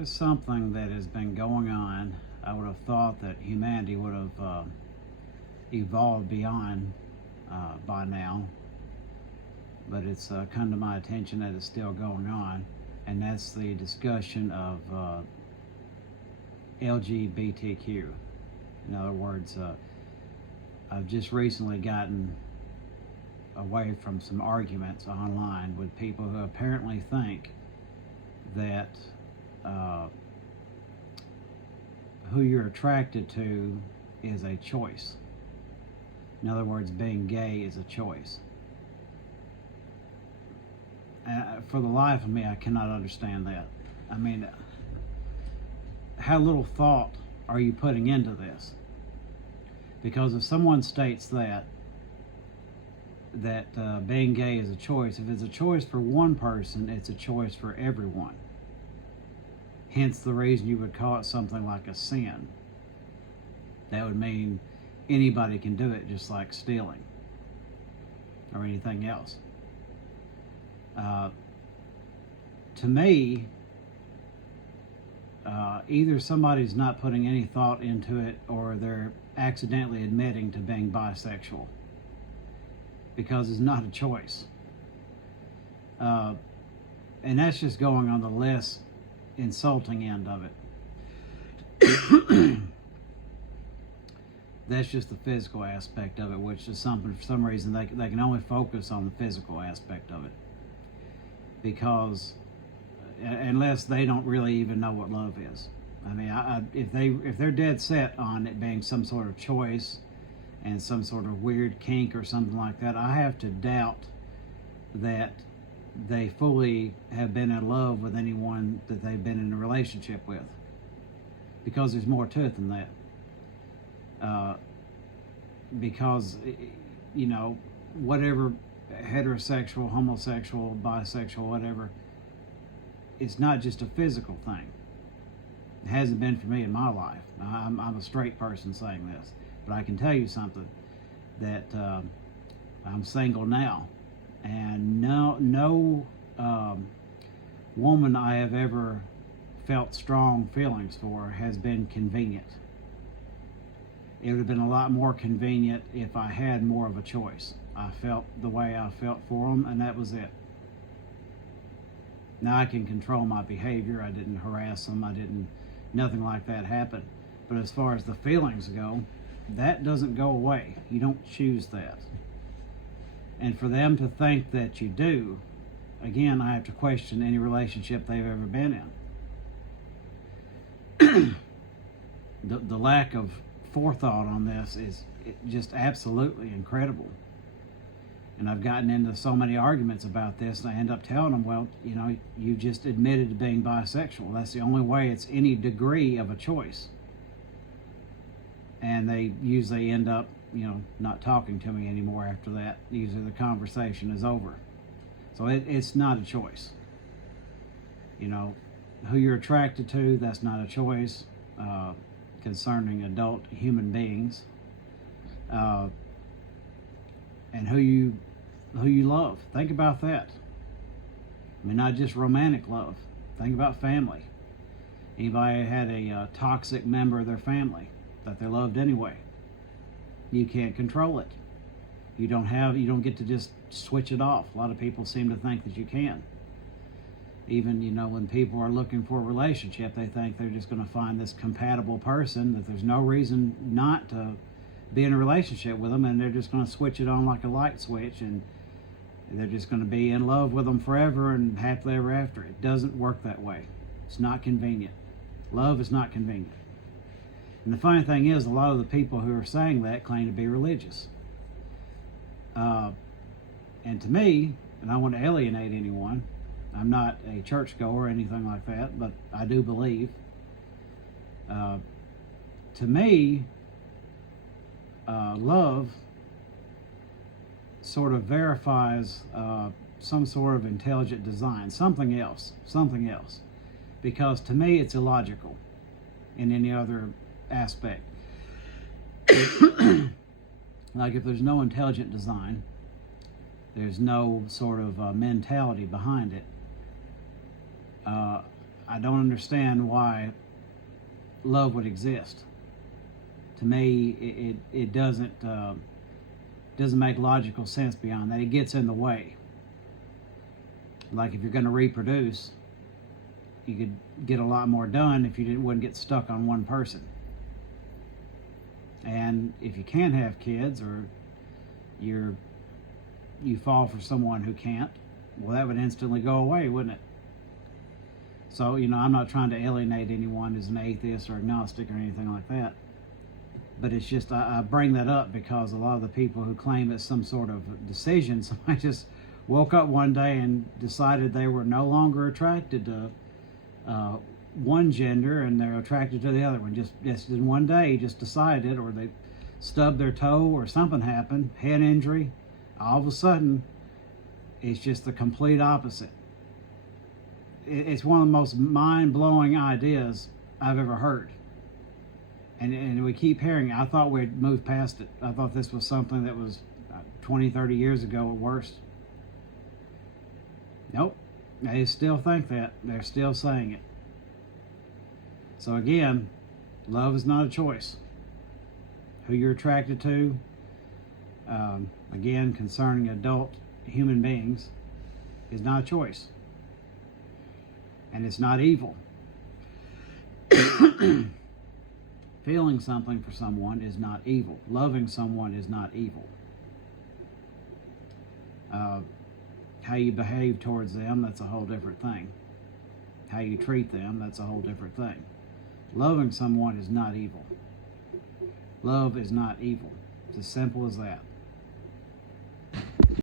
There's something that has been going on. I would have thought that humanity would have evolved beyond by now, but it's come to my attention that it's still going on, and that's the discussion of LGBTQ. In other words, I've just recently gotten away from some arguments online with people who apparently think that who you're attracted to is a choice. In other words, being gay is a choice. For the life of me, I cannot understand that. I mean, how little thought are you putting into this? Because if someone states that being gay is a choice, if it's a choice for one person, it's a choice for everyone. Hence the reason you would call it something like a sin. That would mean anybody can do it, just like stealing or anything else. To me, either somebody's not putting any thought into it, or they're accidentally admitting to being bisexual, because it's not a choice. And that's just going on the less insulting end of it. That's just the physical aspect of it, which is something, for some reason, they can only focus on the physical aspect of it, because unless they don't really even know what love is. I mean, if they're dead set on it being some sort of choice and some sort of weird kink or something like that, I have to doubt that they fully have been in love with anyone that they've been in a relationship with, because there's more to it than that. Because, you know, whatever, heterosexual, homosexual, bisexual, whatever, it's not just a physical thing. It hasn't been for me in my life. I'm a straight person saying this, but I can tell you something, that I'm single now, and no woman I have ever felt strong feelings for has been convenient. It would have been a lot more convenient if I had more of a choice. I felt the way I felt for them, and that was it. Now I can control my behavior. I didn't harass them. Nothing like that happened. But as far as the feelings go, that doesn't go away. You don't choose that. And for them to think that you do, again, I have to question any relationship they've ever been in. The lack of forethought on this is just absolutely incredible. And I've gotten into so many arguments about this, and I end up telling them, well, you know, you just admitted to being bisexual. That's the only way it's any degree of a choice. And they usually end up, you know, not talking to me anymore after that. Usually the conversation is over. So it's not a choice. You know, who you're attracted to, that's not a choice concerning adult human beings. And who you love. Think about that. I mean, not just romantic love. Think about family. Anybody had a toxic member of their family that they loved anyway? You can't control it. You don't get to just switch it off. A lot of people seem to think that you can. Even, you know, when people are looking for a relationship, they think they're just going to find this compatible person, that there's no reason not to be in a relationship with them, and they're just going to switch it on like a light switch, and they're just going to be in love with them forever and happily ever after. It doesn't work that way. It's not convenient. Love is not convenient. And the funny thing is, a lot of the people who are saying that claim to be religious. And to me, and I want to alienate anyone, I'm not a churchgoer or anything like that, but I do believe. To me, love sort of verifies some sort of intelligent design, something else, because to me it's illogical in any other aspect. Like, if there's no intelligent design, there's no sort of mentality behind it, I don't understand why love would exist. To me, it doesn't make logical sense beyond that. It gets in the way. Like if you're going to reproduce, you could get a lot more done if you wouldn't get stuck on one person. And if you can't have kids, or you fall for someone who can't, well, that would instantly go away, wouldn't it? So, I'm not trying to alienate anyone who's an atheist or agnostic or anything like that. But it's just, I bring that up because a lot of the people who claim it's some sort of decision, somebody just woke up one day and decided they were no longer attracted to one gender and they're attracted to the other one. Just in one day, just decided, or they stubbed their toe or something happened, head injury. All of a sudden, it's just the complete opposite. It's one of the most mind-blowing ideas I've ever heard. And we keep hearing it. I thought we'd moved past it. I thought this was something that was 20, 30 years ago at worst. Nope. They still think that. They're still saying it. So again, love is not a choice. Who you're attracted to, again, concerning adult human beings, is not a choice. And it's not evil. Feeling something for someone is not evil. Loving someone is not evil. How you behave towards them, that's a whole different thing. How you treat them, that's a whole different thing. Loving someone is not evil. Love is not evil. It's as simple as that.